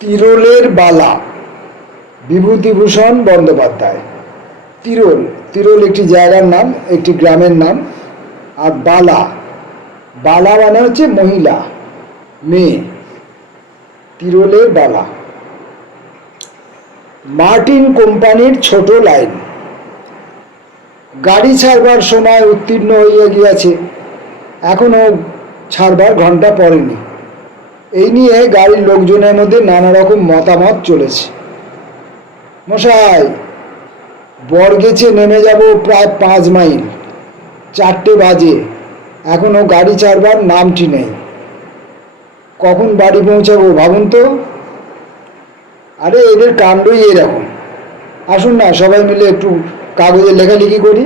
তিরোলের বালা, বিভূতিভূষণ বন্দ্যোপাধ্যায়। তিরোল, তিরোল একটি জায়গার নাম, একটি গ্রামের নাম। আর বালা, বালা মানে হচ্ছে মহিলা, মেয়ে। তিরোলের বালা। মার্টিন কোম্পানির ছোট লাইন। গাড়ি ছাড়বার সময় উত্তীর্ণ হইয়া গিয়াছে, এখনো ছাড়বার ঘন্টা পড়েনি। এই নিয়ে গাড়ির লোকজনের মধ্যে নানা রকম মতামত চলেছে। মশাই, বরগেছে নেমে যাব প্রায় 5 মাইল, 4টে বাজে, এখনো গাড়ি ছাড়বার নামটি নেই। কখন বাড়ি পৌঁছাবো ভাবুন তো। আরে এদের কাণ্ডই এরকম। আসুন না সবাই মিলে একটু কাগজে লেখালেখি করি।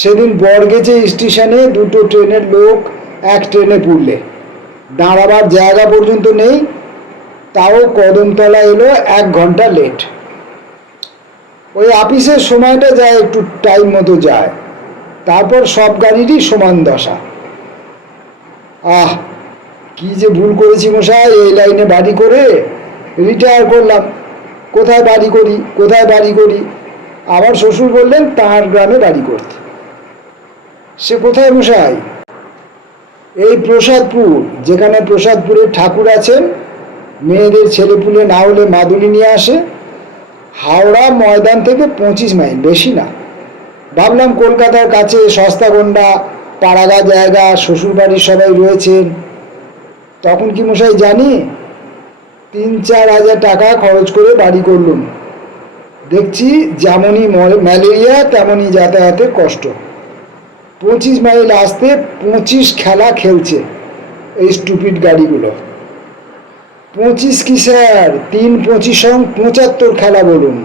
সেদিন বরগেছে স্টেশনে 2টো ট্রেনের লোক এক ট্রেনে পুড়লে, দাঁড়াবার জায়গা পর্যন্ত নেই, তাও কদমতলা এলো 1 ঘন্টা লেট। ওই অফিসের সময়টা যায় একটু টাইম মতো যায়, তারপর সব গাড়িরই সমান দশা। কি যে ভুল করেছি মশাই, এই লাইনে বাড়ি করে রিটায়ার করলাম। কোথায় বাড়ি করি, কোথায় বাড়ি করি। আবার শ্বশুর বললেন তাঁর গ্রামে বাড়ি করতে। সে কোথায় মশাই? এই প্রসাদপুর, যেখানে প্রসাদপুরের ঠাকুর আছেন, মেয়েদের ছেলেপুলে না হলে মাদুলি নিয়ে আসে। হাওড়া ময়দান থেকে 25 মাইল, বেশি না। ভাবলাম কলকাতার কাছে সস্তা গন্ডা, পাড়াগা জায়গা, শ্বশুর বাড়ির সবাই রয়েছেন। তখন কি মশাই জানি, 3-4 হাজার টাকা খরচ করে বাড়ি করলুম। দেখছি যেমনই ম্যালেরিয়া তেমনই যাতায়াতের কষ্ট। 25 মাইল আসতে 25 খেলা খেলছে এই স্টুপিড গাড়িগুলো। 25 কি স্যার, 3-25 75 খেলা বলুন।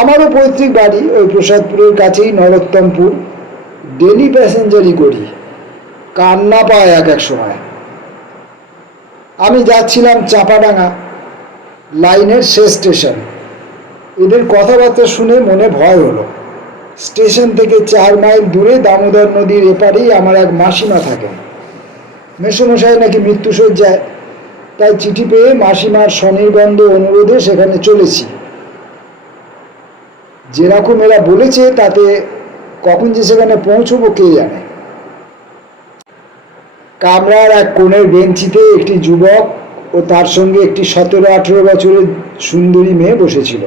আমারও পৈতৃক বাড়ি ওই প্রসাদপুরের কাছেই, নরোত্তমপুর। ডেলি প্যাসেঞ্জারই করি, কান্না পায় এক এক সময়। আমি যাচ্ছিলাম চাপাডাঙ্গা, লাইনের শেষ স্টেশন। এদের কথাবার্তা শুনে মনে ভয় হলো। স্টেশন থেকে 4 মাইল দূরে দামোদর নদীর এপারেই আমার এক মাসিমা থাকেন। মেসোমশাই নাকি মৃত্যুশয্যায়, তাই চিঠি পেয়ে মাসিমার স্বনির্বন্ধ অনুরোধে সেখানে চলেছি। যেরকম এরা বলেছে তাতে কখন যে সেখানে পৌঁছবো কে জানে। কামরার এক কোণের বেঞ্চিতে একটি যুবক ও তার সঙ্গে একটি 17-18 বছরের সুন্দরী মেয়ে বসেছিল।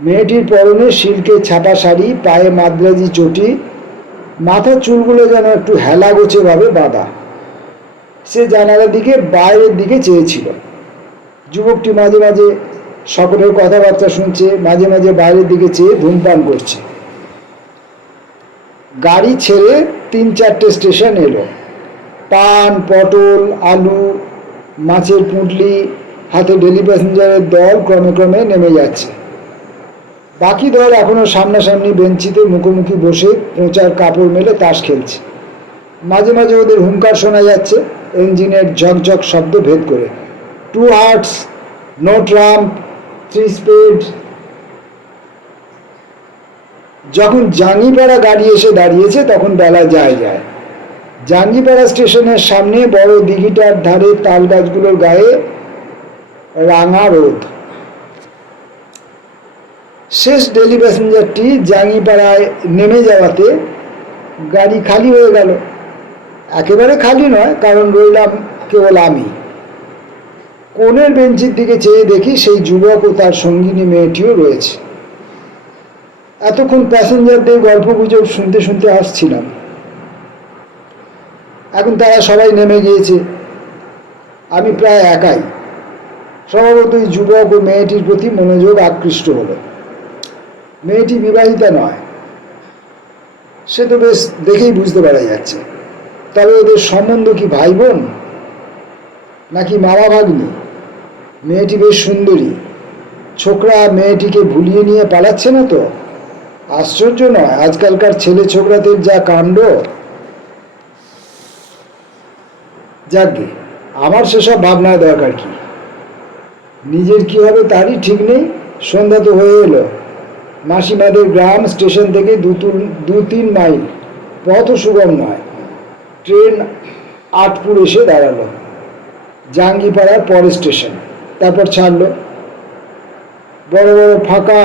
মেয়েটির পরনে সিল্কের ছাপা শাড়ি, পায়ে মাদ্রাজি চটি, মাথার চুলগুলো যেন একটু হেলা গোছে ভাবে বাঁধা। সে জানালার দিকে, বাইরের দিকে চেয়েছিল। যুবকটি মাঝে মাঝে সকলের কথাবার্তা শুনছে, মাঝে মাঝে বাইরের দিকে চেয়ে ধূমপান করছে। গাড়ি ছেড়ে 3-4টে স্টেশন এলো। পান, পটল, আলু, মাছের পুঁটলি হাতে ডেলি প্যাসেঞ্জারের দল ক্রমে ক্রমে নেমে যাচ্ছে। বাকি দল এখনো সামনাসামনি বেঞ্চিতে মুখোমুখি বসে কোঁচার কাপড় মেলে তাস খেলছে। মাঝে মাঝে ওদের হুঙ্কার শোনা যাচ্ছে, ইঞ্জিনের ঝকঝক শব্দ ভেদ করে। 2 হার্টস, নো ট্রাম্প, 3 স্পিড। যখন জাঙ্গিপাড়া গাড়ি এসে দাঁড়িয়েছে তখন বেলা যায়। জাঙ্গিপাড়া স্টেশনের সামনে বড় দিঘিটার ধারে তাল গাছগুলোর গায়ে রাঙা রোদ। শেষ ডেলি প্যাসেঞ্জারটি জাঙ্গিপাড়ায় নেমে যাওয়াতে গাড়ি খালি হয়ে গেল। একেবারে খালি নয়, কারণ রইলাম কেবল আমি। কোণের বেঞ্চির দিকে চেয়ে দেখি সেই যুবক ও তার সঙ্গিনী মেয়েটিও রয়েছে। এতক্ষণ প্যাসেঞ্জারদের গল্প গুজব শুনতে শুনতে আসছিলাম। এখন তারা সবাই নেমে গিয়েছে, আমি প্রায় একাই। স্বভাবতই যুবক ও মেয়েটির প্রতি মনোযোগ আকৃষ্ট হলো। মেয়েটি বিবাহিতা নয়, সে তো বেশ দেখেই বুঝতে পারা যাচ্ছে। তবে ওদের সম্বন্ধ কি ভাই বোন নাকি মামা ভাগ্নি? মেয়েটি বেশ সুন্দরী। ছোকরা মেয়েটিকে ভুলিয়ে নিয়ে পালাচ্ছে না তো? আশ্চর্য নয়, আজকালকার ছেলে ছোকরাদের যা কাণ্ড। যাকগে, আমার সেসব ভাবনার দরকার কি? নিজের কি হবে তারই ঠিক নেই। সন্ধ্যা তো হয়ে এলো। মাসিমাদের গ্রাম স্টেশন থেকে 2-3 মাইল, পথও সুগম নয়। ট্রেন আটপুর এসে দাঁড়ালো। জাঙ্গিপাড়ার পরের স্টেশন, তারপর ছাড়লো। বড় বড় ফাঁকা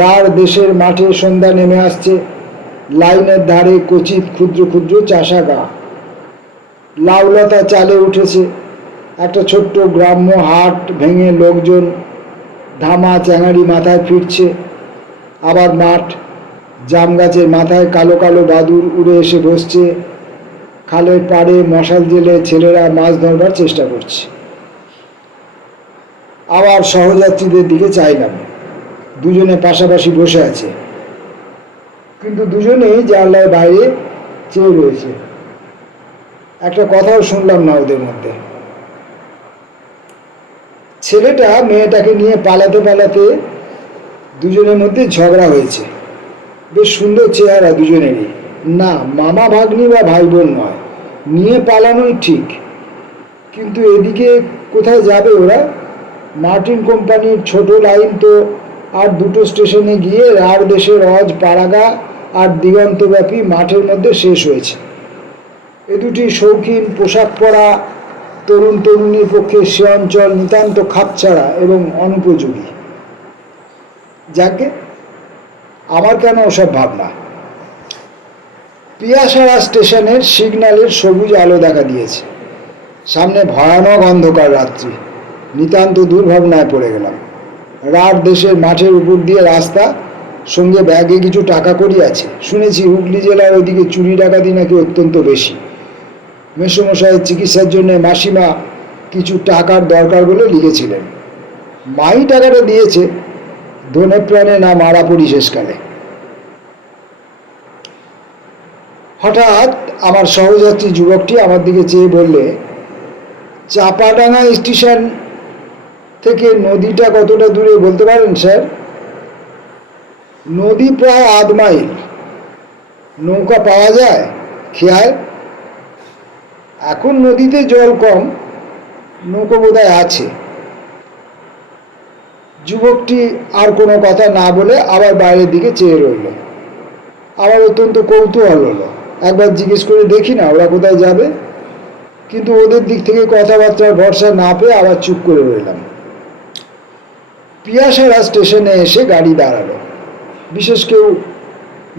রাঢ় দেশের মাঠে সন্ধ্যা নেমে আসছে। লাইনের ধারে কচিত ক্ষুদ্র ক্ষুদ্র চাষা গা, লাউলতা চালে উঠেছে। একটা ছোট্ট গ্রাম্য হাট ভেঙে লোকজন ধামা চ্যাঙারি মাথায় ফিরছে। আবার মাঠ, জাম গাছের মাথায় কালো কালো বাদুড় উড়ে এসে বসছে। খালের পাড়ে মশাল জেলে ছেলেরা মাছ ধরবার চেষ্টা করছে। আবার সহযাত্রীদের দিকে চাইলাম। দুজনে পাশাপাশি বসে আছে, কিন্তু দুজনেই জানলার বাইরে চেয়ে রয়েছে। একটা কথাও শুনলাম না ওদের মধ্যে। ছেলেটা মেয়েটাকে নিয়ে পালাতে পালাতে দুজনের মধ্যে ঝগড়া হয়েছে। বেশ সুন্দর চেহারা দুজনেরই, না মামা ভাগ্নি বা ভাই বোন নয়, নিয়ে পালানোই ঠিক। কিন্তু এদিকে কোথায় যাবে ওরা? মার্টিন কোম্পানির ছোট লাইন তো আর দুটো স্টেশনে গিয়ে রাঢ় দেশের অজ পাড়াগা আর দিগন্তব্যাপী মাঠের মধ্যে শেষ হয়েছে। এ দুটি শৌখিন পোশাক পরা তরুণ তরুণীর পক্ষে সে অঞ্চল নিতান্ত খাপছাড়া এবং অনুপযোগী। যাকে আমার কেন ওসব ভাবনা। পিয়াসারা স্টেশনের সিগন্যালের সবুজ আলো দেখা দিয়েছে। সামনে ভয়ানক অন্ধকার রাত্রি। নিতান্ত দুর্ভাবনায় পড়ে গেলাম। রাঢ় দেশের মাঠের উপর দিয়ে রাস্তা, সঙ্গে ব্যাগে কিছু টাকা কড়ি আছে। শুনেছি হুগলি জেলার ওইদিকে চুরি ডাকাতি নাকি অত্যন্ত বেশি। মেসোমশাইয়ের চিকিৎসার জন্য মাসিমা কিছু টাকার দরকার বলে লিখেছিলেন। মাই টাকাটা দিয়েছে, ধনে প্রাণে না মারা পড়ি শেষকালে। হঠাৎ আমার সহযাত্রী যুবকটি আমার দিকে চেয়ে বললে, চাপাডাঙ্গা স্টেশন থেকে নদীটা কতটা দূরে বলতে পারেন স্যার? নদী প্রায় 8 মাইল। নৌকা পাওয়া যায় খেয়াল? এখন নদীতে জল কম, নৌকা বোধহয় আছে। যুবকটি আর কোনো কথা না বলে আবার বাইরের দিকে চেয়ে রইল। আমার অত্যন্ত কৌতূহল হলো, একবার জিজ্ঞেস করে দেখি না ওরা কোথায় যাবে। কিন্তু ওদের দিক থেকে কথাবার্তার ভরসা না পেয়ে আবার চুপ করে রইলাম। পিয়াসারা স্টেশনে এসে গাড়ি দাঁড়ালো। বিশেষ কেউ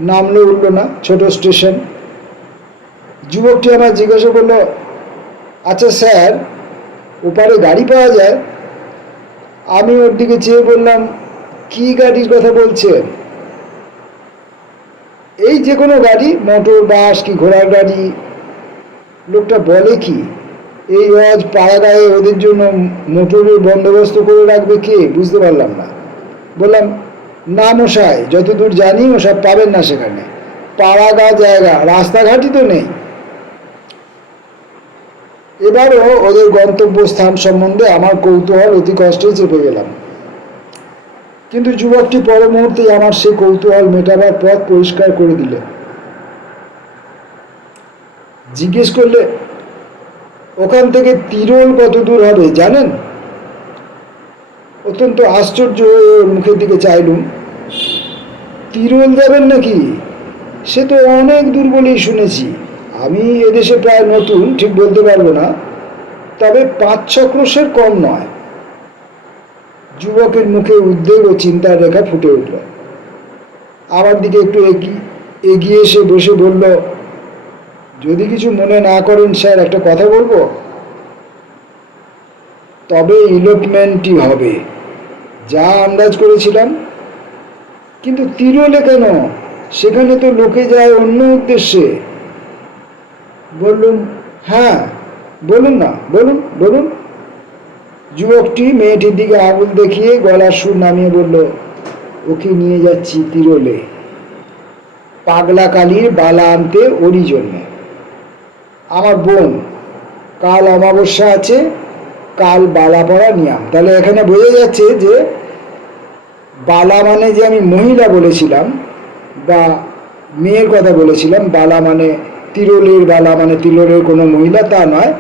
নামলে উঠল না, ছোট স্টেশন। যুবকটি আমার জিজ্ঞাসা করলো, আচ্ছা স্যার, ওপারে গাড়ি পাওয়া যায়? আমি ওর দিকে চেয়ে বললাম, কি গাড়ির কথা বলছেন? এই যে কোনো গাড়ি, মোটর, বাস কি ঘোড়ার গাড়ি? লোকটা বলে কি, এই আজ পাড়াগাঁয়ে ওদের জন্য মোটরের বন্দোবস্ত করে রাখবে কে? বুঝতে পারলাম না। বললাম, না মশাই, যতদূর জানি ওসব পাবেন না সেখানে। পাড়াগা জায়গা, রাস্তাঘাটই তো নেই। এবারও ওদের গন্তব্যস্থান সম্বন্ধে আমার কৌতূহল অতি কষ্টে চেপে গেলাম। কিন্তু যুবকটি পর মুহূর্তেই আমার সেই কৌতূহল মেটাবার পথ পরিষ্কার করে দিলে। জিজ্ঞেস করলে, ওখান থেকে তিরোল কত দূর হবে জানেন? অত্যন্ত আশ্চর্য হয়ে ওর মুখের দিকে চাইলুম। তিরোল যাবেন নাকি? সে তো অনেক দূর বলেই শুনেছি। আমি এদেশে প্রায় নতুন, ঠিক বলতে পারবো না, তবে 5-6 ক্রোশের কম নয়। যুবকের মুখে উদ্বেগ ও চিন্তার রেখা ফুটে উঠল। আমার দিকে একটু এগিয়ে এসে বসে বলল, যদি কিছু মনে না করেন স্যার, একটা কথা বলবো। তবে ইলোপমেন্টই হবে, যা আন্দাজ করেছিলাম। কিন্তু তিরোলে কেন? সেখানে তো লোকে যায় অন্য উদ্দেশ্যে। বললুম, হ্যাঁ বলুন না, বলুন বলুন। যুবকটি মেয়েটির দিকে আঙুল দেখিয়ে গলার সুর নামিয়ে বলল, ওকে নিয়ে যাচ্ছি তিরোলে, পাগলা কালীর বালা আনতে ওরই জন্যে। আমার বোন, কাল অমাবস্যা আছে, কাল বালা পড়া নিয়ম। তাহলে এখানে বোঝা যাচ্ছে যে বালা মানে যে আমি মহিলা বলেছিলাম বা মেয়ের কথা বলেছিলাম, বালা মানে তিরোলের বালা মানে তিরোলের কোনো মহিলা, তা নয়।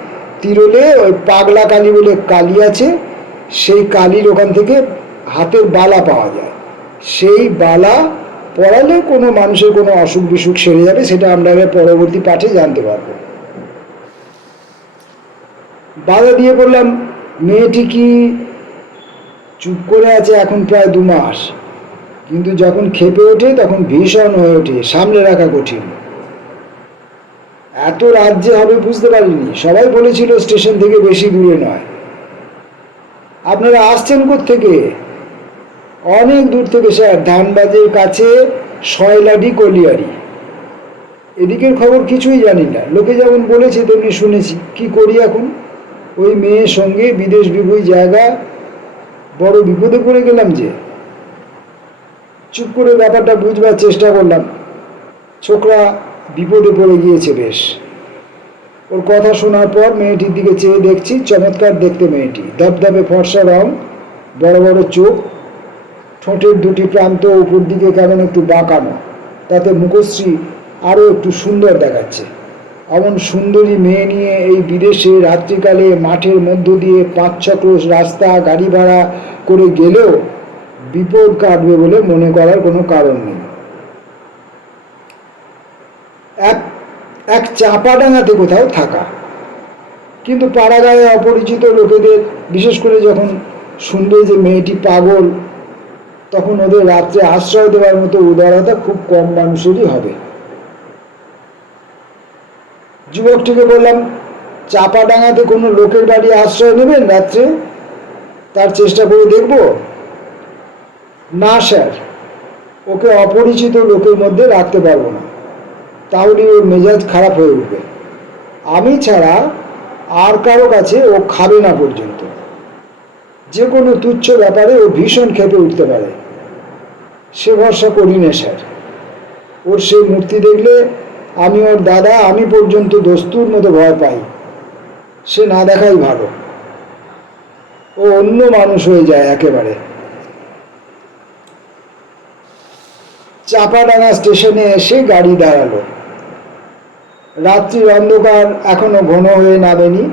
তিরোলে ওই পাগলা কালী বলে কালী আছে, সেই কালীর ওখান থেকে হাতের বালা পাওয়া যায়। সেই বালা পড়ালে কোনো মানুষের কোনো অসুখ বিসুখ সেরে যাবে, সেটা আমরা পরবর্তী পাঠে জানতে পারবো। বাধা দিয়ে বললাম, মেয়েটি কি চুপ করে আছে এখন প্রায় 2 মাস, কিন্তু যখন ক্ষেপে ওঠে তখন ভীষণ হয়ে ওঠে, সামলে রাখা কঠিন। এত রাজ্যে হবে বুঝতে পারিনি। সবাই বলেছিল স্টেশন থেকে বেশি দূরে নয়। আপনারা আসছেন থেকে? অনেক দূর থেকে স্যার, ধানবাজের কাছে শয়লাডি কলিয়ারি। এদিকের খবর কিছুই জানি না, লোকে যেমন বলেছে তেমনি শুনেছি। কি করি এখন? ওই মেয়ের সঙ্গে বিদেশ বিভূই জায়গা, বড় বিপদে পড়ে গেলাম যে। চুপ করে ব্যাপারটা বুঝবার চেষ্টা করলাম। ছোকরা বিপদে পড়ে গিয়েছে বেশ। ওর কথা শোনার পর মেয়েটির দিকে চেয়ে দেখছি, চমৎকার দেখতে মেয়েটি, ধবধবে ফর্সা রং, বড় বড় চোখ, ঠোঁটের দুটি প্রান্ত উপর দিকে কেমন একটু বাঁকানো, তাতে মুখশ্রী আরও একটু সুন্দর দেখাচ্ছে। এমন সুন্দরী মেয়ে নিয়ে এই বিদেশে রাত্রিকালে মাঠের মধ্য দিয়ে 5-6 ক্রোশ রাস্তা গাড়ি ভাড়া করে গেলেও বিপদ কাটবে বলে মনে করার কোনো কারণ নেই। এক চাপাডাঙ্গাতে কোথাও থাকা, কিন্তু পাড়াগাঁয়ে অপরিচিত লোকেদের, বিশেষ করে যখন শুনবে যে মেয়েটি পাগল, তখন ওদের রাত্রে আশ্রয় দেওয়ার মতো উদারতা খুব কম মানুষেরই হবে। যুবকটিকে বললাম, চাপাডাঙ্গাতে কোনো লোকের বাড়ি আশ্রয় নেবেন রাত্রে? তার চেষ্টা করে দেখব। না স্যার, ওকে অপরিচিত লোকের মধ্যে রাখতে পারবো না, তাহলে ওর মেজাজ খারাপ হয়ে উঠবে। আমি ছাড়া আর কারো কাছে ও খাবে না পর্যন্ত। যে কোনো তুচ্ছ ব্যাপারে ও ভীষণ ক্ষেপে উঠতে পারে। সে ভরসা করি না স্যার। ওর সেই মূর্তি দেখলে আমি ওর দাদা, আমি পর্যন্ত দস্তুর মতো ভয় পাই। সে না দেখাই ভালো। ও অন্য মানুষ হয়ে যায় একেবারে। চাপাডাঙ্গা স্টেশনে এসে গাড়ি দাঁড়ালো। রাত্রির অন্ধকার এখনো ঘন হয়ে নামেনি,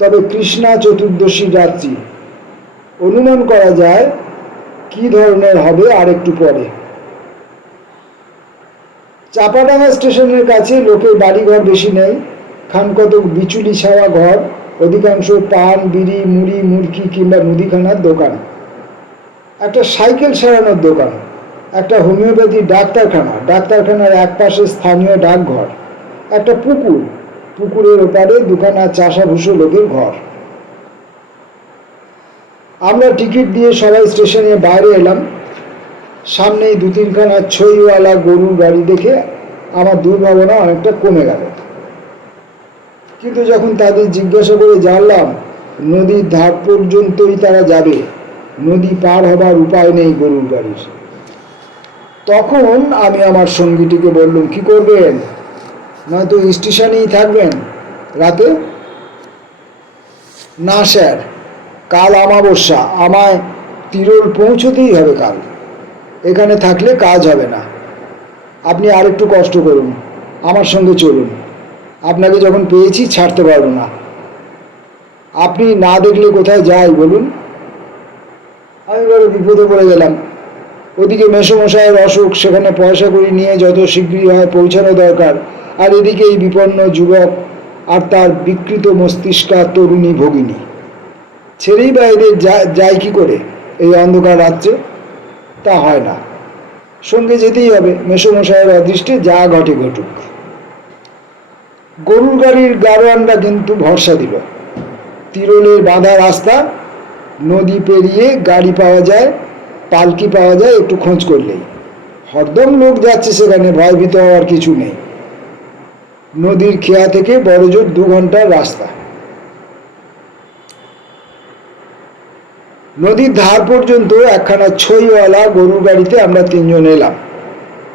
তবে কৃষ্ণা চতুর্দশী রাত্রি। অনুমান করা যায় কি ধরনের হবে আর একটু পরে। চাপাডাঙ্গা স্টেশনের কাছে লোকের বাড়িঘর বেশি নেই, খানকতক বিচুলি ছাওয়া ঘর, অধিকাংশ পান, বিড়ি, মুড়ি, মুরকি কিংবা মুদিখানার দোকান, একটা সাইকেল সারানোর দোকান, একটা হোমিওপ্যাথি ডাক্তারখানা, ডাক্তারখানার এক পাশে স্থানীয় ডাকঘর, একটা পুকুর, পুকুরের ওপারে দুখানা চাষাভুষো লোকের ঘর। আমরা টিকিট দিয়ে সবাই স্টেশনের বাইরে এলাম। সামনেই 2-3খানা ছইওয়ালা গরুর গাড়ি দেখে আমার দুর্ভাবনা অনেকটা কমে গেল। কিন্তু যখন তাদের জিজ্ঞাসা করে জানলাম নদীর ধার পর্যন্তই তারা যাবে, নদী পার হবার উপায় নেই গরুর গাড়ির, তখন আমি আমার সঙ্গীটিকে বললাম, কি করবেন? নয়তো স্টেশনেই থাকবেন রাতে? না স্যার, কাল অমাবস্যা, আমায় তিরোল পৌঁছতেই হবে কাল। এখানে থাকলে কাজ হবে না। আপনি আরেকটু কষ্ট করুন, আমার সঙ্গে চলুন। আপনাকে যখন পেয়েছি ছাড়তে পারবো না। আপনি না দেখলে কোথায় যাই বলুন? আমি বড় বিপদে পড়ে গেলাম। ওদিকে মেসোমশাইয়ের অসুখ, সেখানে পয়সা কড়ি নিয়ে যত শীঘ্রই হয় পৌঁছানো দরকার, আর এদিকে এই বিপন্ন যুবক আর তার বিকৃত মস্তিষ্কা তরুণী ভগিনী। ছেড়েই বা এদের যায় কি করে এই অন্ধকার রাত্রে? তা হয় না, সঙ্গে যেতেই হবে। মেসোমশাইয়ের অদৃষ্টে যা ঘটে ঘটুক। গরুর গাড়ির গাড়োয়ানরা কিন্তু ভরসা দিল। তিরোলের বাঁধা রাস্তা, নদী পেরিয়ে গাড়ি পাওয়া যায়, পালকি পাওয়া যায় একটু খোঁজ করলেই। হরদম লোক যাচ্ছে সেখানে, ভয়ভীত হওয়ার কিছু নেই। নদীর খেয়া থেকে বড়জোর 2 ঘন্টার রাস্তা। নদীর ধার পর্যন্ত একখানা ছইওয়ালা গরুর গাড়িতে আমরা 3 জন এলাম।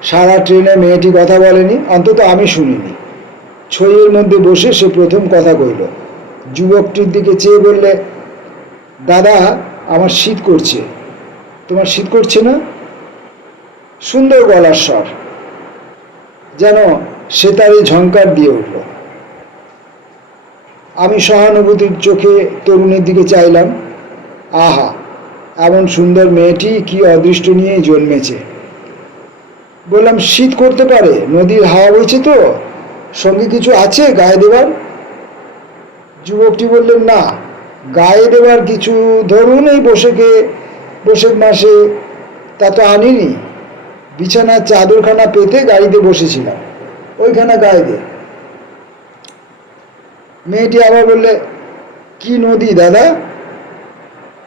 সারা ট্রেনে মেয়েটি কথা বলেনি, অন্তত আমি শুনিনি। ছইয়ের মধ্যে বসে সে প্রথম কথা কইল। যুবকটির দিকে চেয়ে বললে, দাদা, আমার শীত করছে। তোমার শীত করছে না? সুন্দর গলার স্বর, যেন সেতারে ঝংকার দিয়ে উঠল। আমি সহানুভূতির চোখে তরুণীর দিকে চাইলাম। আহা, এমন সুন্দর মেয়েটি কি অদৃষ্ট নিয়ে জন্মেছে। বললাম, শীত করতে পারে, নদীর হাওয়া বইছে তো, সঙ্গে কিছু আছে গায়ে দেবার? যুবকটি বললেন, না, গায়ে দেবার কিছু, ধরুন এই পোশাকে বৈশাখ মাসে, তা তো আনিনি, বিছানার চাদরখানা পেতে গাড়িতে বসেছিলাম, ওইখানা গায়ে দে। মেয়েটি আবার বললে, কি নদী দাদা?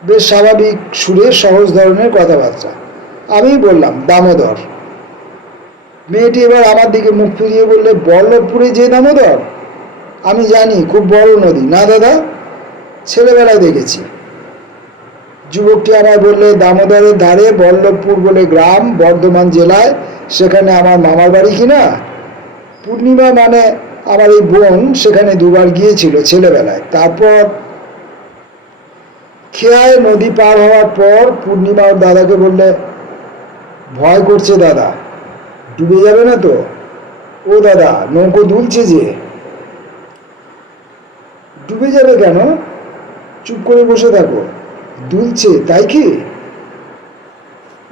বেশ স্বাভাবিক সুরে সহজ ধরনের কথাবার্তা। আমি বললাম, দামোদর। মেয়েটি এবার আমার দিকে মুখ ফিরিয়ে বললে, বল্লভপুরে যে দামোদর? আমি জানি, খুব বড় নদী না দাদা, ছেলেবেলায় দেখেছি। যুবকটি আমায় বললে, দামোদরের ধারে বল্লভপুর বলে গ্রাম, বর্ধমান জেলায়, সেখানে আমার মামার বাড়ি কিনা। পূর্ণিমা মানে আমার এই বোন সেখানে দুবার গিয়েছিল ছেলেবেলায়। তারপর খেয়ায় নদী পার হওয়ার পর পূর্ণিমা ওর দাদাকে বললে, ভয় করছে দাদা, ডুবে যাবে না তো? ও দাদা, নৌকো দুলছে যে। ডুবে যাবে কেন? চুপ করে বসে থাকো, দুলছে তাই কি?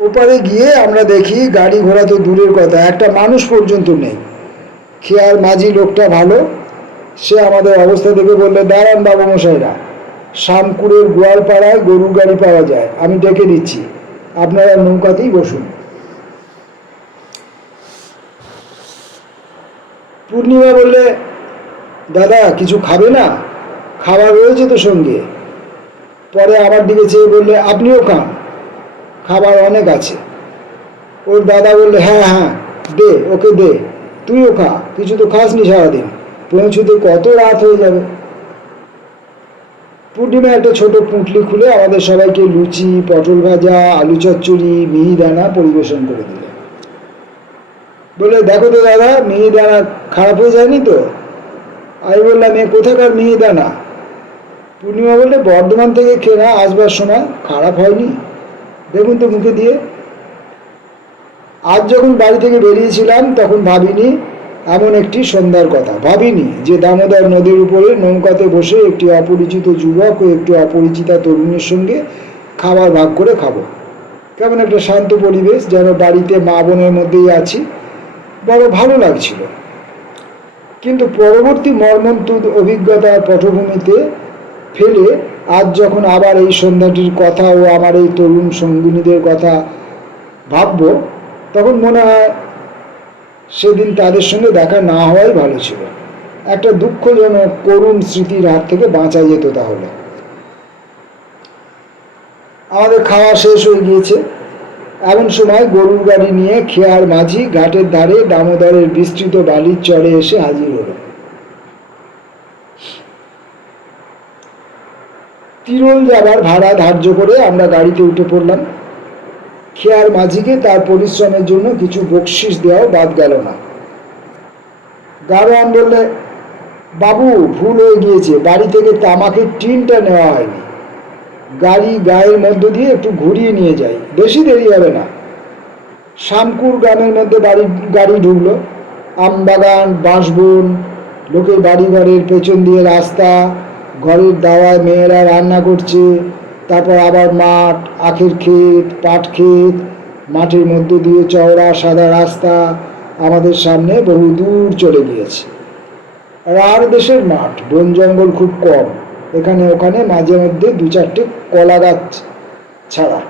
ওপারে গিয়ে আমরা দেখি গাড়ি ঘোড়া তো দূরের কথা, একটা মানুষ পর্যন্ত নেই। খেয়ার মাঝি লোকটা ভালো, সে আমাদের অবস্থা দেখে বললে, দাঁড়ান বাবু মশাইরা, শামকুড়ের গোয়ালপাড়ায় গরুর গাড়ি পাওয়া যায়, আমি ডেকে দিচ্ছি, আপনারা নৌকাতেই বসুন। পূর্ণিমা বললে, দাদা কিছু খাবে না? খাবার রয়েছে তো সঙ্গে। পরে আমার দিকে চেয়ে বললে, আপনিও খান, খাবার অনেক আছে। ওর দাদা বললে, হ্যাঁ হ্যাঁ দে, ওকে দে, তুইও খা, কিছু তো খাসনি সারাদিন, পৌঁছতে কত রাত হয়ে যাবে। পূর্ণিমা একটা ছোট পুঁটলি খুলে আমাদের সবাইকে লুচি, পটল ভাজা, আলু চচ্চড়ি, মিহিদানা পরিবেশন করে দিলেন। বলে, দেখো তো দাদা, মিহিদানা খারাপ হয়ে যায়নি তো? আমি বললাম, এ কোথাকার মিহিদানা? পূর্ণিমা বললে, বর্ধমান থেকে কেনা, আসবার সময়, খারাপ হয়নি, দেখুন তো মুখে দিয়ে। আজ যখন বাড়ি থেকে বেরিয়েছিলাম তখন ভাবিনি এমন একটি সন্ধ্যার কথা, ভাবিনি যে দামোদর নদীর উপরে নৌকাতে বসে একটি অপরিচিত যুবক ও একটি অপরিচিতা তরুণীর সঙ্গে খাবার ভাগ করে খাবো। কেমন একটা শান্ত পরিবেশ, যেন বাড়িতে মা বোনের মধ্যেই আছি, বড় ভালো লাগছিল। কিন্তু পরবর্তী মর্মন্তুদ অভিজ্ঞতার পটভূমিতে ফেলে আজ যখন আবার এই সন্ধ্যাটির কথা ও আমার এই তরুণ সঙ্গিনীদের কথা ভাবব, তখন মনে হয় সেদিন তাদের সঙ্গে দেখা না হওয়াই ভালো ছিল। একটা দুঃখজনক করুণ স্মৃতির হাত থেকে বাঁচা যেত তাহলে। আমাদের খাওয়া শেষ হয়ে গিয়েছে। এমন সময় গরুর গাড়ি নিয়ে খেয়ার মাঝি ঘাটের ধারে দামোদরের বিস্তৃত বালির চরে এসে হাজির হলো। তিরোল যাবার ভাড়া ধার্য করে আমরা গাড়িতে উঠে পড়লাম। খেয়ার মাঝিকে তার পরিশ্রমের জন্য কিছু বকশিস দেওয়াও বাদ গেল না। গাড়োয়ান বললে, বাবু ভুল হয়ে গিয়েছে, বাড়ি থেকে তামাকের টিনটা নেওয়া হয়নি, গাড়ি গায়ের মধ্য দিয়ে একটু ঘুরিয়ে নিয়ে যাই, বেশি দেরি হবে না। শামকুর গ্রামের মধ্যে গাড়ি ঢুকলো। আমবাগান, বাঁশবন, লোকের বাড়ি ঘরের পেছন দিয়ে রাস্তা, ঘরের দাওয়ায় মেয়েরা রান্না করছে, তারপর আবার মাঠ, আখের ক্ষেত, পাট ক্ষেত, মাঠের মধ্য দিয়ে চওড়া সাদা রাস্তা আমাদের সামনে বহু দূর চলে গিয়েছে। আর দেশের মাঠ, বন জঙ্গল খুব কম, এখানে ওখানে মাঝে মধ্যে দু চারটে কলা গাছ ছাড়া।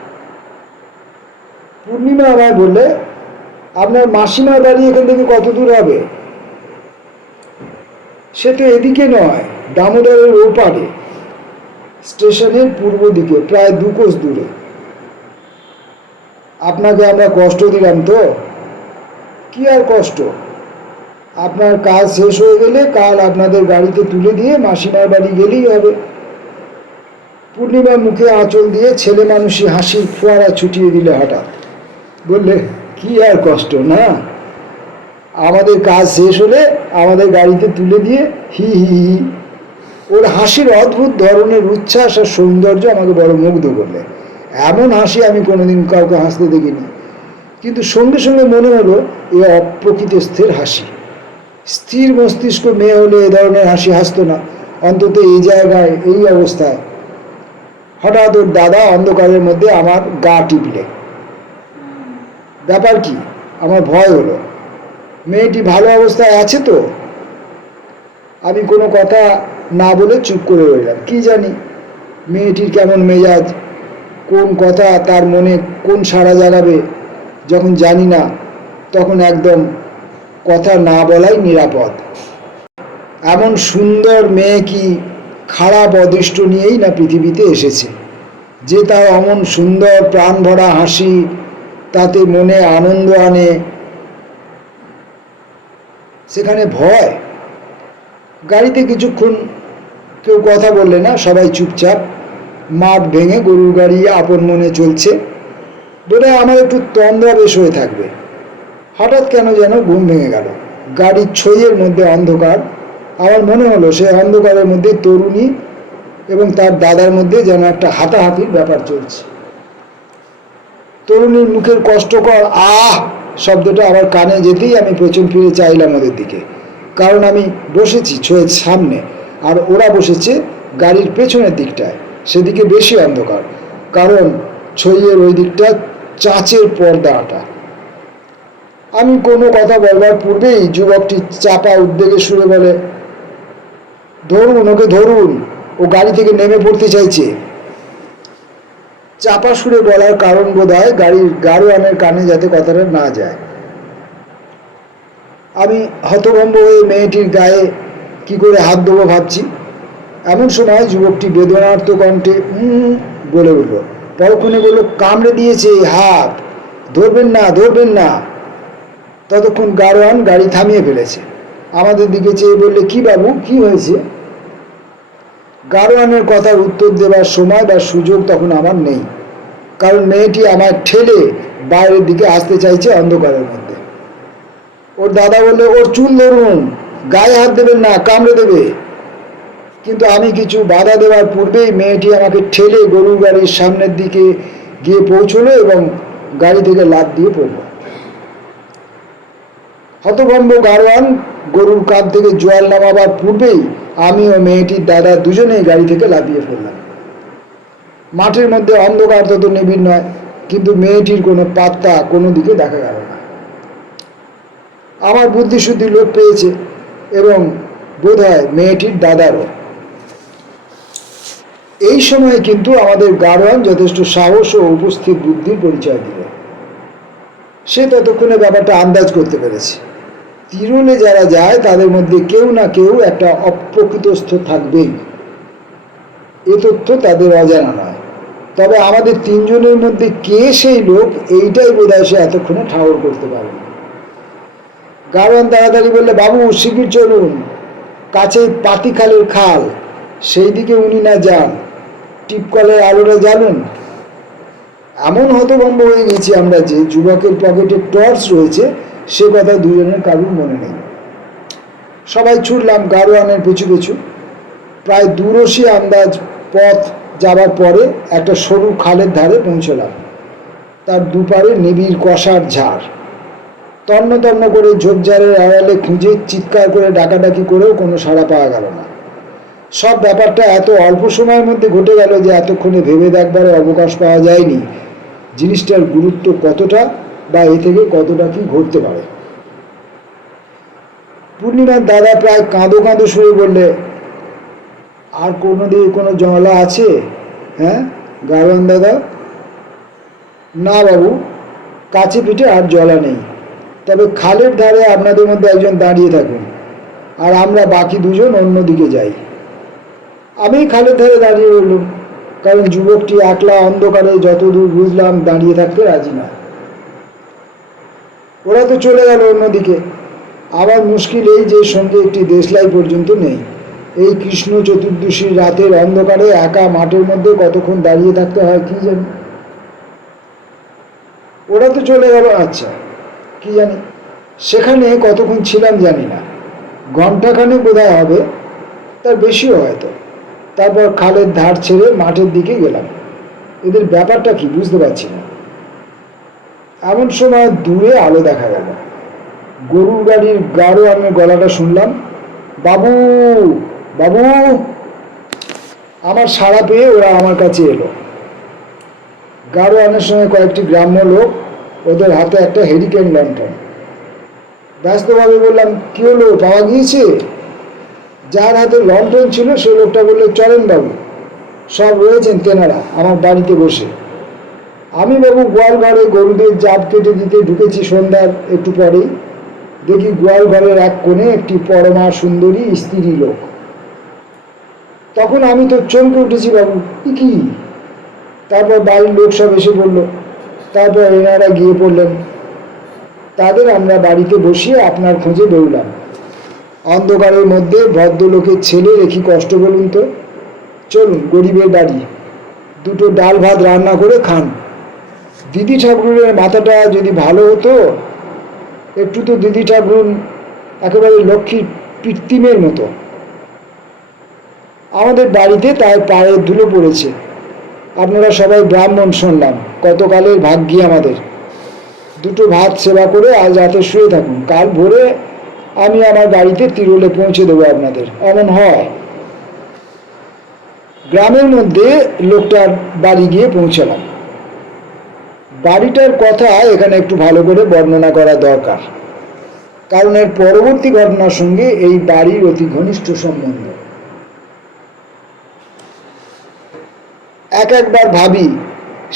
পূর্ণিমা আমায় বললে, আপনার মাসিমার বাড়ি এখান থেকে কত দূর হবে? সে তো এদিকে নয়, দামোদরের ওপারে, স্টেশনের পূর্ব দিকে, প্রায় 2 কোস দূরে। আপনাকে আমরা কষ্ট দিলাম তো? কি আর কষ্ট, আপনার কাজ শেষ হয়ে গেলে কাল আপনাদের গাড়িতে তুলে দিয়ে মাসিমার বাড়ি গেলেই হবে। পূর্ণিমার মুখে আঁচল দিয়ে ছেলে মানুষই হাসির ফোয়ারা ছুটিয়ে দিলে হঠাৎ। বললে, কি আর কষ্ট না, আমাদের কাজ শেষ হলে আমাদের গাড়িতে তুলে দিয়ে হি হি হি। ওর হাসির অদ্ভুত ধরনের উচ্ছ্বাস আর সৌন্দর্য আমাকে বড় মুগ্ধ করলে। এমন হাসি আমি কোনোদিন কাউকে হাসতে দেখিনি। কিন্তু সঙ্গে সঙ্গে মনে হলো এ অপ্রকৃত স্থির হাসি। স্থির মস্তিষ্ক মেয়ে হলে এ ধরনের হাসি হাসতো না, অন্তত এই জায়গায়, এই অবস্থায়। হঠাৎ ওর দাদা অন্ধকারের মধ্যে আমার গা টিপলে। ব্যাপার কি? আমার ভয় হলো। মেয়েটি ভালো অবস্থায় আছে তো? আমি কোনো কথা না বলে চুপ করে রইলাম। কি জানি মেয়েটির কেমন মেজাজ, কোন কথা তার মনে কোন সাড়া জাগাবে যখন জানি না, তখন একদম কথা না বলাই নিরাপদ। এমন সুন্দর মেয়ে কি খারাপ অদৃষ্ট নিয়েই না পৃথিবীতে এসেছে, যে তার অমন সুন্দর প্রাণ ভরা হাসি তাতে মনে আনন্দ আনে, সেখানে ভয়? গাড়িতে কিছুক্ষণ কেউ কথা বললে না, সবাই চুপচাপ। মাঠ ভেঙে গরুর গাড়ি আপন মনে চলছে। বোধহয় আমার একটু তন্দ্রা বেশ হয়ে থাকবে। হঠাৎ কেন যেন ঘুম ভেঙে গেল। গাড়ির ছইয়ের মধ্যে অন্ধকার। আমার মনে হলো সে অন্ধকারের মধ্যে তরুণী এবং তার দাদার মধ্যে যেন একটা হাতাহাতির ব্যাপার চলছে। তরুণীর মুখের কষ্টকর আহ শব্দটা আবার কানে যেতেই আমি পেছন ফিরে চাইলাম ওদের দিকে, কারণ আমি বসেছি ছইয়ের সামনে আর ওরা বসেছে গাড়ির পেছনের দিকটায়। সেদিকে বেশি অন্ধকার, কারণ ছইয়ের ওই দিকটা চাঁচের পর্দা আটা। আমি কোনো কথা বলবার পূর্বেই যুবকটি চাপা উদ্বেগের সুরে বলে, ধরুন ওকে ধরুন, ও গাড়ি থেকে নেমে পড়তে চাইছে। চাপা সুরে বলার কারণ বোধ হয় গাড়ির গাড়োয়ানের কানে যাতে কথাটা না যায়। আমি হতভম্ব হয়ে মেয়েটির গায়ে কি করে হাত দেবো ভাবছি। এমন সময় যুবকটি বেদনার্ত কণ্ঠে বলে উঠল। পরক্ষণে বলল, কামড়ে দিয়েছে হাত, ধরবেন না ধরবেন না। ততক্ষণ গাড়োয়ান গাড়ি থামিয়ে ফেলেছে। আমাদের দিকে চেয়ে বললে, কি বাবু, কি হয়েছে? গাড়োয়ানের কথার উত্তর দেবার সময় বা সুযোগ তখন আমার নেই, কারণ মেয়েটি আমায় ঠেলে বাইরের দিকে আসতে চাইছে অন্ধকারের মধ্যে। ওর দাদা বললে, ওর চুল ধরুন, গায়ে হাত দেবেন না, কামড়ে দেবে। কিন্তু আমি কিছু বাধা দেওয়ার পূর্বেই মেয়েটি আমাকে ঠেলে গরুর গাড়ির সামনের দিকে গিয়ে পৌঁছলো এবং গাড়ি থেকে লাফ দিয়ে পড়ল। হতভম্ব গাড়োয়ান গরুর কাঁধ থেকে জোয়াল নামাবার পূর্বেই আমি ও মেয়েটির দাদা দুজনেই গাড়ি থেকে লাফিয়ে ফেললাম। মাঠের মধ্যে অন্ধকার তত নিবিড় নয়, কিন্তু মেয়েটির কোনো পাত্তা কোনো দিকে দেখা গেল না। আমার বুদ্ধিশুদ্ধি লোপ পেয়েছে এবং বোধ হয় মেয়েটির দাদারও। এই সময়ে কিন্তু আমাদের গাড়োয়ান যথেষ্ট সাহস ও উপস্থিত বুদ্ধির পরিচয় দিল। সে ততক্ষণে ব্যাপারটা আন্দাজ করতে পেরেছে। তিরুলে যারা যায় তাদের মধ্যে কেউ না কেউ একটা অপ্রকৃতস্থ থাকবেই, এ তথ্য তাদের অজানা নয়। তবে আমাদের তিনজনের মধ্যে কে সেই লোক, এইটাই বোধহয় সে এতক্ষণে ঠাউর করতে পারেনি। গাড়োয়ান তাড়াতাড়ি বললে, বাবু শিগগির চলুন, কাছে পাতিখালের খাল, সেই দিকে উনি না যান, টিপকলের আলোটা জ্বালুন। এমন হতভম্ব হয়ে গেছি আমরা যে যুবকের পকেটে টর্চ রয়েছে সে কথা দুজনের কারুর মনে নেই। সবাই ছুটলাম গাড়োয়ানের পিছু পিছু। প্রায় দূরশি আন্দাজ পথ যাবার পরে একটা সরু খালের ধারে পৌঁছলাম। তার দুপারে নিবিড় কষার ঝাড়। তন্ন তন্ন করে ঝোপঝাড়ের আড়ালে খুঁজে চিৎকার করে ডাকাডাকি করেও কোনো সাড়া পাওয়া গেল না। সব ব্যাপারটা এত অল্প সময়ের মধ্যে ঘটে গেল যে এতক্ষণে ভেবে দেখবারও অবকাশ পাওয়া যায়নি জিনিসটার গুরুত্ব কতটা বা এ থেকে কতটা কি ঘটতে পারে। পূর্ণিমার দাদা প্রায় কাঁদো কাঁদো সুরে বললে, আর কোনো দিকে কোনো জলা আছে? হ্যাঁ গাড়োয়ান দাদা? না বাবু, কাছে পিঠে আর জলা নেই, তবে খালের ধারে আপনাদের মধ্যে একজন দাঁড়িয়ে থাকুন আর আমরা বাকি দুজন অন্যদিকে যাই। আমি খালের ধারে দাঁড়িয়ে রইলাম, কারণ যুবকটি একলা অন্ধকারে যতদূর বুঝলাম দাঁড়িয়ে থাকতে রাজি না। ওরা তো চলে গেল অন্যদিকে। আবার মুশকিল এই যে সঙ্গে একটি দেশলাই পর্যন্ত নেই। এই কৃষ্ণ চতুর্দশীর রাতের অন্ধকারে একা মাঠের মধ্যে কতক্ষণ দাঁড়িয়ে থাকতে হয় কি জানি। ওরা তো চলে গেল, আচ্ছা কি জানি সেখানে কতক্ষণ ছিলাম জানি না, ঘন্টাখানেক বোধহয় হবে, তার বেশিও হয়তো। তারপর খালের ধার ছেড়ে মাঠের দিকে গেলাম। এদের ব্যাপারটা কি বুঝতে পারছি না। এমন সময় দূরে আলো দেখা গেল। গরুর গাড়ির গাড়োয়ানের গলাটা শুনলাম, বাবু বাবু। আমার সাড়া পেয়ে ওরা আমার কাছে এলো। গাড়োয়ানের সঙ্গে কয়েকটি গ্রাম্য লোক, ওদের হাতে একটা হেরিকেন লণ্ঠন। ব্যস্তভাবে বললাম, কি হলো, পাওয়া গিয়েছে? যার হাতে লণ্ঠন ছিল সে লোকটা বললে, চলেন বাবু, সব রয়েছেন তেনারা আমার বাড়িতে বসে, আমি বাবু গোয়াল ঘরে গরুদের জাপ কেটে দিতে ঢুকেছি সন্ধ্যার একটু পরেই। দেখি গোয়াল ঘরের এক কোণে একটি পরমা সুন্দরী স্ত্রী লোক। তখন আমি তো চমকে উঠেছি, বাবু কি? তারপর বাড়ির লোক সব এসে পড়ল। তারপর এনারা গিয়ে পড়লেন। তাদের আমরা বাড়িতে বসিয়ে আপনার খোঁজে বেরোলাম। অন্ধকারের মধ্যে ভদ্রলোকের ছেলে রেখি কষ্ট বলুন তো? চলুন গরিবের বাড়ি, দুটো ডাল ভাত রান্না করে খান। দিদি ঠাকুরের মাথাটা যদি ভালো হতো একটু, তো দিদি ঠাকুর একেবারে লক্ষ্মীর কৃত্রিমের মতো। আমাদের বাড়িতে তার পায়ের ধুলো পড়েছে। আপনারা সবাই ব্রাহ্মণ শুনলাম, কতকালের ভাগ্যি আমাদের। দুটো ভাত সেবা করে আজ রাতে শুয়ে থাকুন, কাল ভোরে আমি আমার গাড়িতে তিরোলে পৌঁছে দেবো আপনাদের। এমন হয়। গ্রামের মধ্যে লোকটার বাড়ি গিয়ে পৌঁছালাম। বাড়িটার কথা এখানে একটু ভালো করে বর্ণনা করা দরকার, কারণ এর পরবর্তী ঘটনার সঙ্গে এই বাড়ির অতি ঘনিষ্ঠ সম্বন্ধ। একবার ভাবি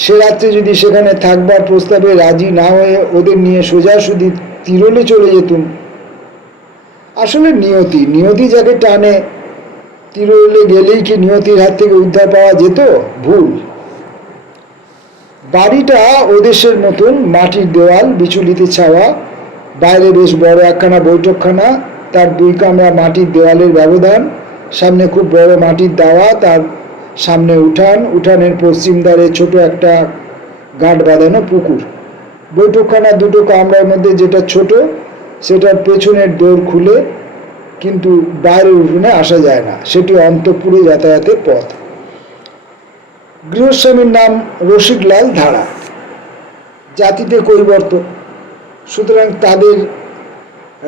সে রাত্রে যদি সেখানে থাকবার প্রস্তাবে রাজি না হয়ে ওদের নিয়ে সোজাসুজি তিরোলে চলে যেতুম। আসলে নিয়তি যাকে টানে, তিরোলে গেলেই কি নিয়তির হাত থেকে উদ্ধার পাওয়া যেত? ভুল। বাড়িটা ওদেশের মতন, মাটির দেওয়াল, বিচুলিতে ছাওয়া, বাইরে বেশ বড় একখানা বৈঠকখানা, তার 2 কামরা মাটির দেওয়ালের ব্যবধান, সামনে খুব বড় মাটির দাওয়া, তার সামনে উঠান, উঠানের পশ্চিম ধারে ছোট একটা গাঁট বাঁধানো পুকুর। বৈঠকখানা 2টো কামরার মধ্যে যেটা ছোট সেটার পেছনের দোর খুলে, কিন্তু বাইরের উঠোনে আসা যায় না, সেটি অন্তঃপুরে যাতায়াতের পথ। গৃহস্বামীর নাম রসিকলাল ধারা, জাতিতে কৈবর্ত, সুতরাং তাদের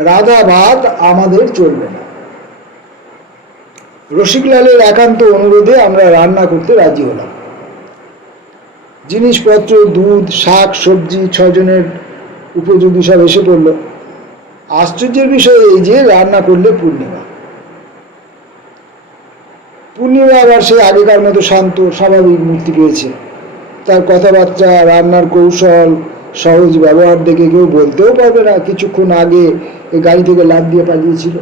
রাধা ভাত আমাদের চলবে না। রসিকলালের একান্ত অনুরোধে আমরা রান্না করতে রাজি হলাম। জিনিসপত্র, দুধ, শাক, সবজি 6 জনের উপযোগী সব এসে পড়ল। আশ্চর্যের বিষয় এই যে রান্না করলে পূর্ণিমা আবার সে আগেকার মতো শান্ত স্বাভাবিক মূর্তি পেয়েছে। তার কথাবার্তা, রান্নার কৌশল, সহজ ব্যবহার দেখে কেউ বলতেও পারবে না কিছুক্ষণ আগে এই গাড়ি থেকে লাফ দিয়ে পালিয়েছিল।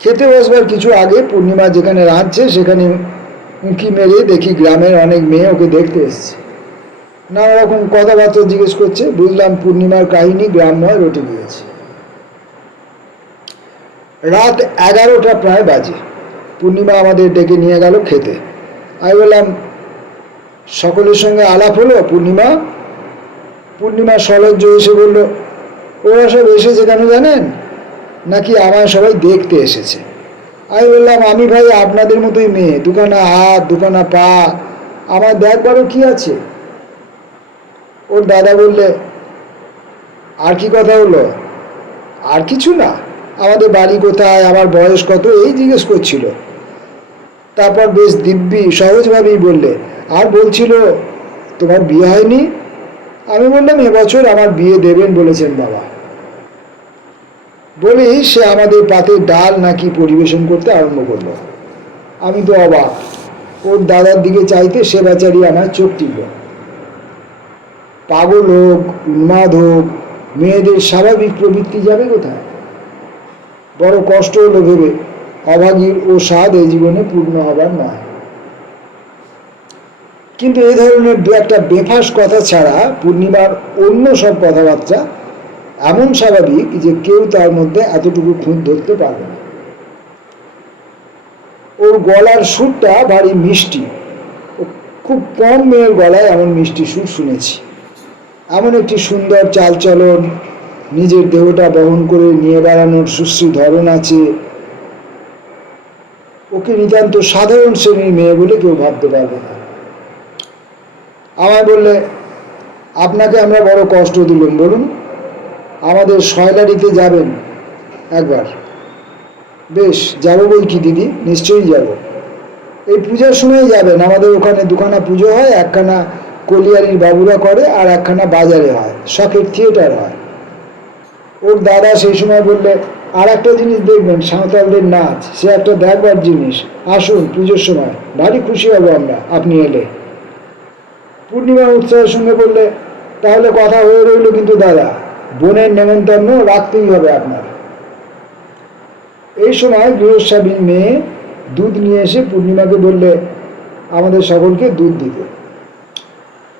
খেতে বসবার কিছু আগে পূর্ণিমা যেখানে রাঁধছে সেখানে উঁকি মেরে দেখি গ্রামের অনেক মেয়ে ওকে দেখতে এসছে। নানা রকম কথাবার্তা জিজ্ঞেস করছে। বুঝলাম পূর্ণিমার কাহিনী গ্রাম্যয় রটে গিয়েছে। রাত 11টা প্রায় বাজে। পূর্ণিমা আমাদের ডেকে নিয়ে গেল খেতে। আমি বললাম, সকলের সঙ্গে আলাপ হলো পূর্ণিমা সলজ্জ এসে বলল, ওরা সব এসেছে কেন জানেন? নাকি আমায় সবাই দেখতে এসেছে। আমি বললাম, আমি ভাই আপনাদের মতোই মেয়ে, দুখানা হাত, দুখানা পা, আমার দেখবারও কি আছে? ওর দাদা বললে, আর কি কথা হলো? আর কিছু না, আমাদের বাড়ি কোথায়, আমার বয়স কত, এই জিজ্ঞেস করছিল। তারপর বেশ দিব্যি সহজভাবেই বললে, আর বলছিল তোমার বিয়ে হয়নি। আমি বললাম, এবছর আমার বিয়ে দেবেন বলেছেন বাবা। বলেই সে আমাদের পাতে ডাল নাকি পরিবেশন করতে আরম্ভ করলো। আমি তো অবাক। ওর দাদার দিকে চাইতে সে বেচারি আমার চোখ টিপল। পাগল হোক, উন্মাদ হোক, মেয়েদের স্বাভাবিক প্রবৃত্তি যাবে কোথায়? বড় কষ্ট হলো ভেবে, অভাগীর ও স্বাদ এই জীবনে পূর্ণ হবার নয়। কিন্তু এই ধরনের 2-একটা বেফাস কথা ছাড়া পূর্ণিমার অন্য সব কথাবার্তা এমন স্বাভাবিক যে কেউ তার মধ্যে এতটুকু খুঁত ধরতে পারবে না। ওর গলার সুরটা ভারী মিষ্টি। খুব কম মেয়ের গলায় এমন মিষ্টি সুর শুনেছি। এমন একটি সুন্দর চালচলন, নিজের দেহটা বহন করে নিয়ে বেড়ানোর সুশ্রী ধরন আছে। ওকে নিতান্ত সাধারণ শ্রেণীর মেয়ে বলে কেউ ভাবতে পারবে না। আমায় বললে, আপনাকে আমরা বড় কষ্ট দিলাম বলুন, আমাদের সয়লারিতে যাবেন একবার। বেশ, যাবো বই কি দিদি, নিশ্চয়ই যাব। এই পূজার সময় যাবেন। আমাদের ওখানে 2খানা পুজো হয়, একখানা কলিয়ারির বাবুরা করে আর একখানা বাজারে হয়, শখের থিয়েটার হয়। ওর দাদা সেই সময় বললে, আর একটা জিনিস দেখবেন, সাঁওতালদের নাচ, সে একটা দেখবার জিনিস, আসুন পুজোর সময়, ভারী খুশি হব আমরা আপনি এলে। পূর্ণিমা উৎসাহের সঙ্গে বললে, তাহলে কথা হয়ে রইল কিন্তু দাদা, বোনের নেমন্তন্ন রাখতেই হবে আপনার। এই সময় গৃহস্বামীর মেয়ে দুধ নিয়ে এসে পূর্ণিমাকে বললে আমাদের সকলকে দুধ দিতে।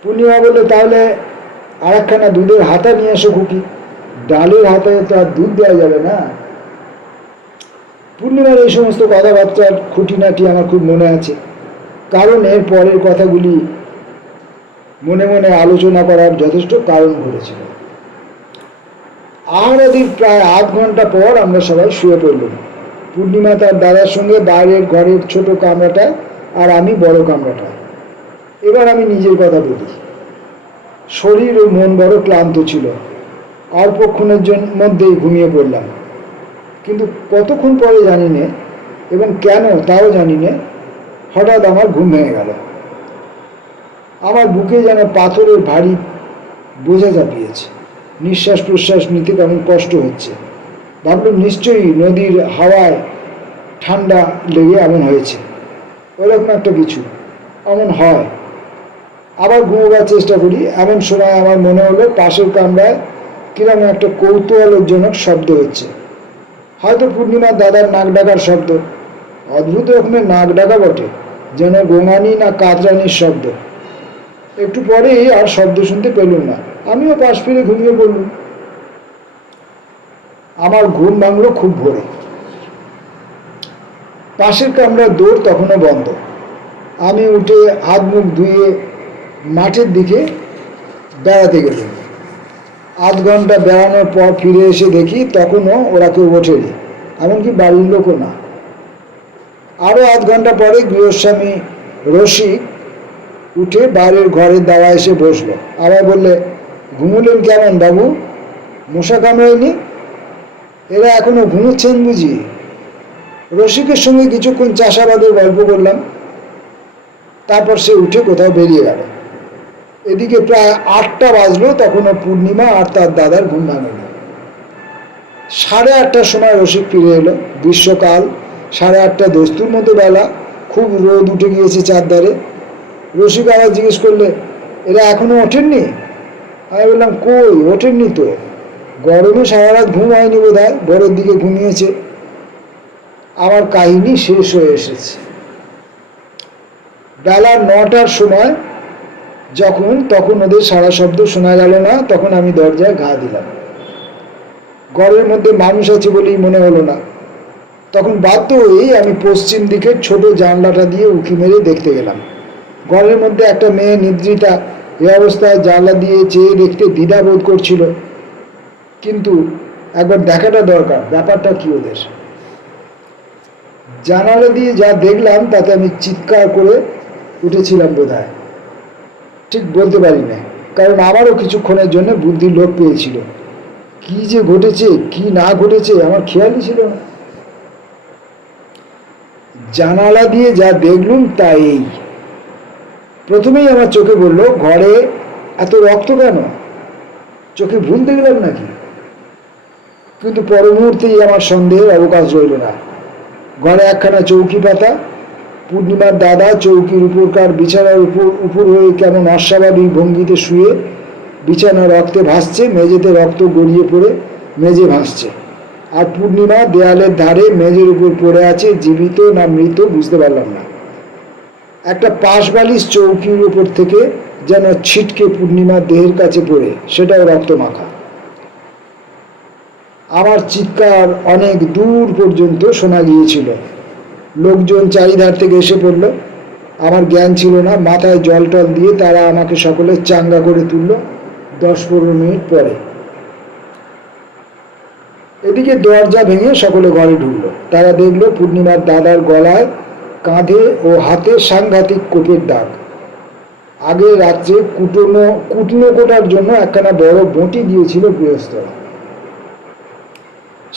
পূর্ণিমা বললে, তাহলে আর একখানা দুধের হাতা নিয়ে এসো খুকি, ডালের হাতায় তো আর দুধ দেওয়া যাবে না। পূর্ণিমার এই সমস্ত কথাবার্তার খুঁটিনাটি আমার খুব মনে আছে, কারণ এর পরের কথাগুলি মনে মনে আলোচনা করার যথেষ্ট কারণ ঘটেছিল। আহারাদির প্রায় আধ ঘন্টা পর আমরা সবাই শুয়ে পড়লাম। পূর্ণিমা তার দাদার সঙ্গে বাইরের ঘরের ছোট কামরাটায়, আর আমি বড় কামরাটায়। এবার আমি নিজের কথা বলি। শরীর ও মন বড় ক্লান্ত ছিল, অল্পক্ষণের মধ্যেই ঘুমিয়ে পড়লাম। কিন্তু কতক্ষণ পরে জানি নে, এবং কেন তাও জানি নে, হঠাৎ আমার ঘুম ভেঙে গেল। আমার বুকে যেন পাথরের ভারী বোঝা চাপিয়েছে, নিঃশ্বাস প্রশ্বাস নিতে কেমন কষ্ট হচ্ছে। ভাবলাম নিশ্চয়ই নদীর হাওয়ায় ঠান্ডা লেগে এমন হয়েছে, ওরকম একটা কিছু, এমন হয়। আবার ঘুমোবার চেষ্টা করি, এমন সময় আমার মনে হলো পাশের কামরায় কিরকম একটা কৌতূহলজনক শব্দ হচ্ছে। হয়তো পূর্ণিমার দাদার নাক ডাকার শব্দ। অদ্ভুত রকমের নাক ডাকা বটে, যেন গোঙানি না কাতরানির শব্দ। একটু পরেই আর শব্দ শুনতে পেলুম না, আমিও পাশ ফিরে ঘুমিয়ে পড়লুম। আমার ঘুম ভাঙল খুব ভোরে। পাশের কামরার দৌড় তখনও বন্ধ। আমি উঠে হাত মুখ ধুয়ে মাঠের দিকে বেড়াতে গেলাম। আধ ঘন্টা বেড়ানোর পর ফিরে এসে দেখি তখনও ওরা কেউ ওঠেনি, এমনকি বাড়ির লোকও না। আরও আধ ঘন্টা পরে গৃহস্বামী রসিক উঠে বাইরের ঘরের দাওয়া এসে বসলো। আবার বললে, ঘুমুলেন কেমন বাবু, মশা কামড়ায়নি? এরা এখনো ঘুমোচ্ছেন বুঝি? রসিকের সঙ্গে কিছুক্ষণ চাষাবাদের গল্প করলাম, তারপর সে উঠে কোথাও বেরিয়ে গেল। এদিকে প্রায় 8টা বাজলো, তখনও পূর্ণিমা আর তার দাদার ঘুম ভাঙেনি। 8:30টার সময় রসিক ফিরে এলো। গ্রীষ্মকাল, 8:30 দস্তুর মতো বেলা, খুব রোদ উঠে গিয়েছে চারধারে। রসিক আবার জিজ্ঞেস করলে, এরা এখনো ওঠেননি? আমি বললাম, কই ওঠেননি তো, গরমে সারা রাত ঘুম হয়নি বোধ হয়, ভোরের দিকে ঘুমিয়েছে। আমার কাহিনী শেষ হয়ে এসেছে। বেলা 9টার সময় তখন ওদের সারা শব্দ শোনা গেল না, তখন আমি দরজায় ঘা দিলাম। ঘরের মধ্যে মানুষ আছে বলেই মনে হলো না। তখন বাধ্য হয়েই আমি পশ্চিম দিকের ছোট জানলাটা দিয়ে উঁকি মেরে দেখতে গেলাম। ঘরের মধ্যে একটা মেয়ে নিদ্রিতা এ অবস্থায় জানলা দিয়ে চেয়ে দেখতে দ্বিধা বোধ করছিল, কিন্তু একবার দেখাটা দরকার, ব্যাপারটা কি ওদের। জানালা দিয়ে যা দেখলাম তাতে আমি চিৎকার করে উঠেছিলাম বোধহয়, ঠিক বলতে পারি না, কারণ আমারও কিছুক্ষণের জন্য বুদ্ধির লোপ পেয়েছিল। কি যে ঘটেছে কি না ঘটেছে আমার খেয়ালই ছিল না। জানালা দিয়ে যা দেখলুম তা এই। প্রথমেই আমার চোখে বলল, ঘরে এত রক্ত কেন? চোখে ভুল দেখলাম নাকি? কিন্তু পর মুহূর্তেই আমার সন্দেহের অবকাশ রইল না। ঘরে একখানা চৌকি পাতা, পূর্ণিমার দাদা চৌকির উপরকার বিছানার উপর হয়ে কেমন অস্বাভাবিক ভঙ্গিতে শুয়ে, বিছানা রক্তে ভাসছে, মেঝেতে রক্ত গড়িয়ে পড়ে মেঝে ভাসছে। আর পূর্ণিমা দেয়ালের ধারে মেঝের উপর পড়ে আছে, জীবিত না মৃত বুঝতে পারলাম না। একটা পাশ বালিশ চৌকির উপর থেকে যেন ছিটকে পূর্ণিমার দেহের কাছে পড়ে, সেটাও রক্ত মাখা। আমার চিৎকার অনেক দূর পর্যন্ত শোনা গিয়েছিল। লোকজন চারিধার থেকে এসে পড়ল। আমার জ্ঞান ছিল না, মাথায় জল টল দিয়ে তারা আমাকে সকলে চাঙ্গা করে তুলল 10-15 মিনিট পরে। এদিকে দরজা ভেঙে সকলে ঘরে ঢুকলো। তারা দেখলো পূর্ণিমার দাদার গলায়, কাঁধে ও হাতে সাংঘাতিক কোপের দাগ। আগের রাত্রে কুটনো কোটার জন্য একখানা বড় বঁটি দিয়েছিল গৃহস্থরা,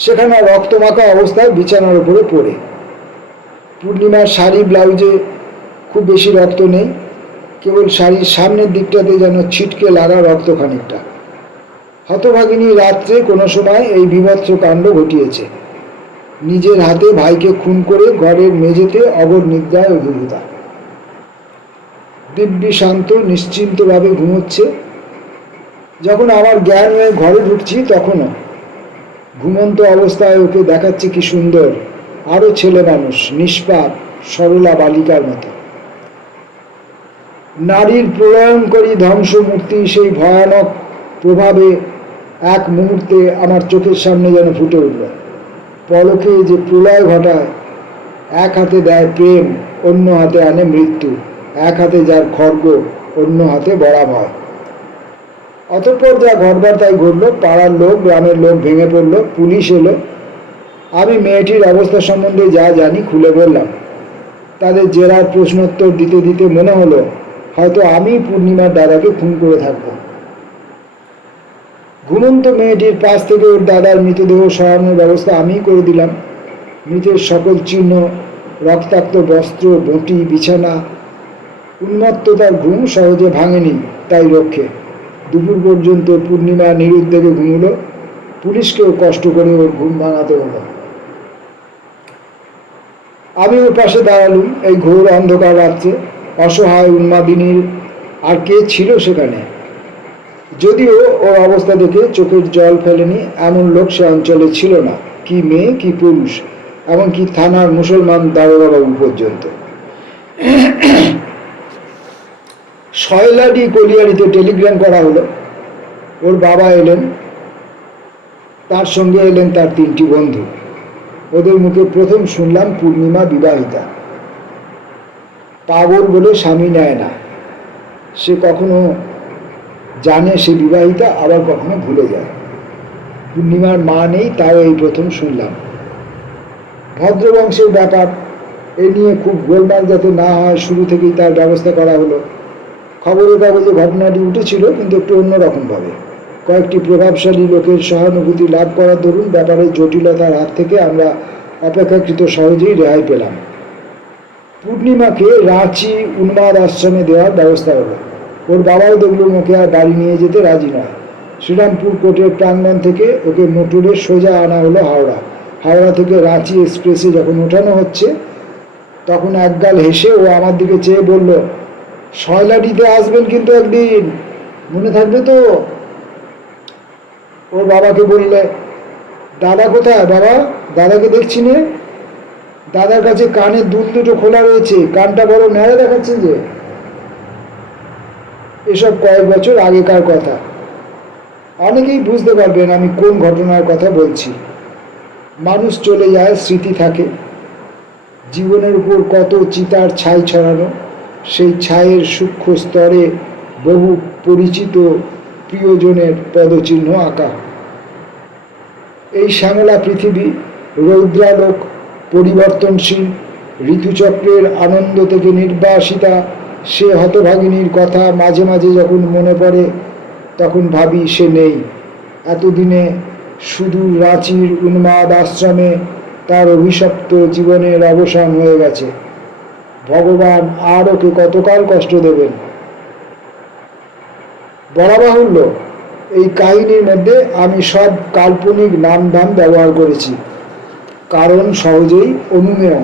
সেখানে রক্তমাখা অবস্থায় বিছানার উপরে পড়ে। পূর্ণিমার শাড়ি ব্লাউজে খুব বেশি রক্ত নেই, কেবল শাড়ির সামনের দিকটাতে যেন ছিটকে লাগা রক্ত খানিকটা। হতভাগিনী রাত্রে কোনো সময় এই বীভৎস কাণ্ড ঘটিয়েছে। নিজের হাতে ভাইকে খুন করে ঘরের মেঝেতে অগর নিদ্রায় অভিভূতা। দিব্যি শান্ত নিশ্চিন্তভাবে ঘুমোচ্ছে। যখন আমার জ্ঞান হয়ে ঘরে ঢুকছি তখনও ঘুমন্ত অবস্থায় ওকে দেখাচ্ছে কি সুন্দর, আরও ছেলে মানুষ, নিষ্পাপ সরলা বালিকার মতো। নারীর প্রলয়ঙ্করী ধ্বংসমূর্তি সেই ভয়ানক প্রভাবে এক মুহূর্তে আমার চোখের সামনে যেন ফুটে উঠল। পলকে যে প্রলয় ঘটায়, এক হাতে দেয় প্রেম, অন্য হাতে আনে মৃত্যু, এক হাতে যার খড়গ, অন্য হাতে বড়া ভয়। অতঃপর যা ঘটবার তাই ঘটল। পাড়ার লোক, গ্রামের লোক ভেঙে পড়ল, পুলিশ এলো। আমি মেয়েটির অবস্থা সম্বন্ধে যা জানি খুলে বললাম। তাদের জেরার প্রশ্নোত্তর দিতে দিতে মনে হলো হয়তো আমি পূর্ণিমার দাদাকে খুন করে থাকবো। ঘুমন্ত মেয়েটির পাশ থেকে ওর দাদার মৃতদেহ সরানোর ব্যবস্থা আমিই করে দিলাম। মৃতের সকল চিহ্ন, রক্তাক্ত বস্ত্র, বঁটি, বিছানা। উন্মত্ততার ঘুম সহজে ভাঙেনি, তাই রক্ষে। দুপুর পর্যন্ত পূর্ণিমা নিরুদ্বেগে ঘুমল। পুলিশকেও কষ্ট করে ওর ঘুম ভাঙাতে হলো। আমি ওর পাশে দাঁড়ালুম এই ঘোর অন্ধকার রাত্রে। অসহায় উন্মাদিনীর আর কে ছিল সেখানে? যদিও ওর অবস্থা দেখে চোখের জল ফেলেনি এমন লোক সে অঞ্চলে ছিল না, কি মেয়ে কি পুরুষ, এমনকি থানার মুসলমান দারোগাবাবু পর্যন্ত। শয়লাডি কলিয়ারিতে টেলিগ্রাম করা হলো। ওর বাবা এলেন, তার সঙ্গে এলেন তার 3টি বন্ধু। ওদের মুখে প্রথম শুনলাম পূর্ণিমা বিবাহিতা। পাগল বলে স্বামী নেয় না। সে কখনো জানে সে বিবাহিতা, আবার কখনো ভুলে যায়। পূর্ণিমার মা নেই, তাও এই প্রথম শুনলাম। ভদ্রবংশের ব্যাপার, এ নিয়ে খুব গোলমাল যাতে না হয় শুরু থেকেই তার ব্যবস্থা করা হলো। খবরের কাগজে ঘটনাটি উঠেছিল, কিন্তু একটু অন্যরকমভাবে। কয়েকটি প্রভাবশালী লোকের সহানুভূতি লাভ করার দরুন ব্যাপারের জটিলতার হাত থেকে আমরা অপেক্ষাকৃত সহজেই রেহাই পেলাম। পূর্ণিমাকে রাঁচি উন্মাদ আশ্রমে দেওয়ার ব্যবস্থা হলো। ওর বাবাও দেখলুম ওকে আর বাড়ি নিয়ে যেতে রাজি নয়। শ্রীরামপুর কোর্টের প্রাঙ্গণ থেকে ওকে মোটরে সোজা আনা হলো হাওড়া। হাওড়া থেকে রাঁচি এক্সপ্রেসে যখন ওঠানো হচ্ছে তখন একগাল হেসে ও আমার দিকে চেয়ে বলল, শয়লাডিতে আসবেন কিন্তু একদিন, মনে থাকবে তো? ওর বাবাকে বললে, দাদা কোথায় বাবা? দাদাকে দেখছি নে। দাদার কাছে কানের দুল দুটো খোলা রয়েছে, কানটা বড় ন্যাড়া দেখাচ্ছে যে। এসব কয়েক বছর আগেকার কথা। অনেকেই বুঝতে পারবেন আমি কোন ঘটনার কথা বলছি। মানুষ চলে যায়, স্মৃতি থাকে। জীবনের উপর কত চিতার ছাই ছড়ানো, সেই ছায়ের সূক্ষ্ম স্তরে বহু পরিচিত প্রিয়জনের পদচিহ্ন আঁকা। এই শ্যামলা পৃথিবী, রৌদ্রালোক, পরিবর্তনশীল, ঋতুচক্রের আনন্দ থেকে নির্বাসিতা সে হতভাগিনীর কথা মাঝে মাঝে যখন মনে পড়ে তখন ভাবি সে নেই। এতদিনে সুদূর রাঁচির উন্মাদ আশ্রমে তার অভিশপ্ত জীবনের অবসান হয়ে গেছে। ভগবান আর ওকে কতকাল কষ্ট দেবেন। বলা বাহুল্য, এই কাহিনীর মধ্যে আমি সব কাল্পনিক নাম ধাম ব্যবহার করেছি, কারণ সহজেই অনুমেয়।